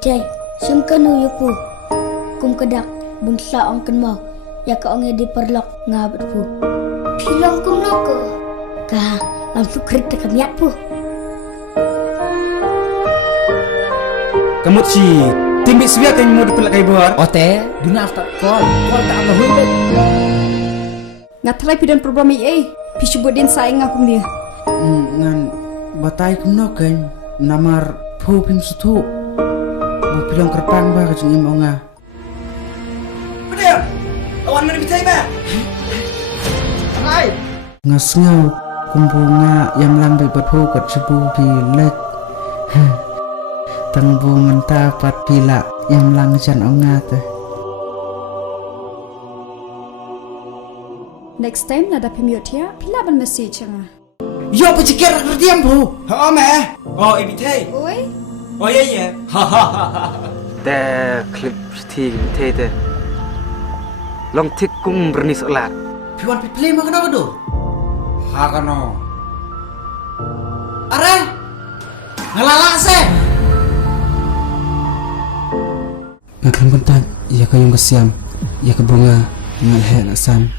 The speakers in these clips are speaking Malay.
Ibitay, sumkan uyupu. Kum kedak, bungsa ang kenmau. Ya ka onge di perlok ngabut pu. Pilong kum noko. Ka, langsung kerita kamiat pu. Kamu si timbi siya kan mau dipelak kay buar. Ote, dunia tak call tak apa hulun. Ngatrai pidan program pishu bodin saing aku dia. Ngan batay kum no kan namar pu pim sutu. Bu pilong kerpang ba kajeng imong nga. Bener. Awan mana bitay ba? Ay. Ngasngaw kumbunga yang lambai berpu kat sebu bilek. Tangbungan tapat pila yang langjan ongat. Next time nada pemiut ya, pila ban message nga. Yo pecikir kerdiam bu. Oh meh. Oh ibitay. Oi, Oh iya iya. Te klip ti te long tik kum bernis olat. Piwan piplay makan apa do? Hakano. Are. Ngalala se. Ngakam kontak iya kayong kasiam. Iya ke bunga ngalhe lasan.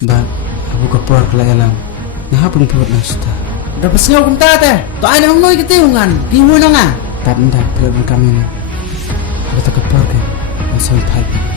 Ba abu kapor kelayalang. Ngahapon piwat lang suta. Dapat sengaw kung tate. Doa na ngoy kitiungan. Pimo na nga. Tap nda, pero kami na. Ako ta kapor ka. Ang soy pipe.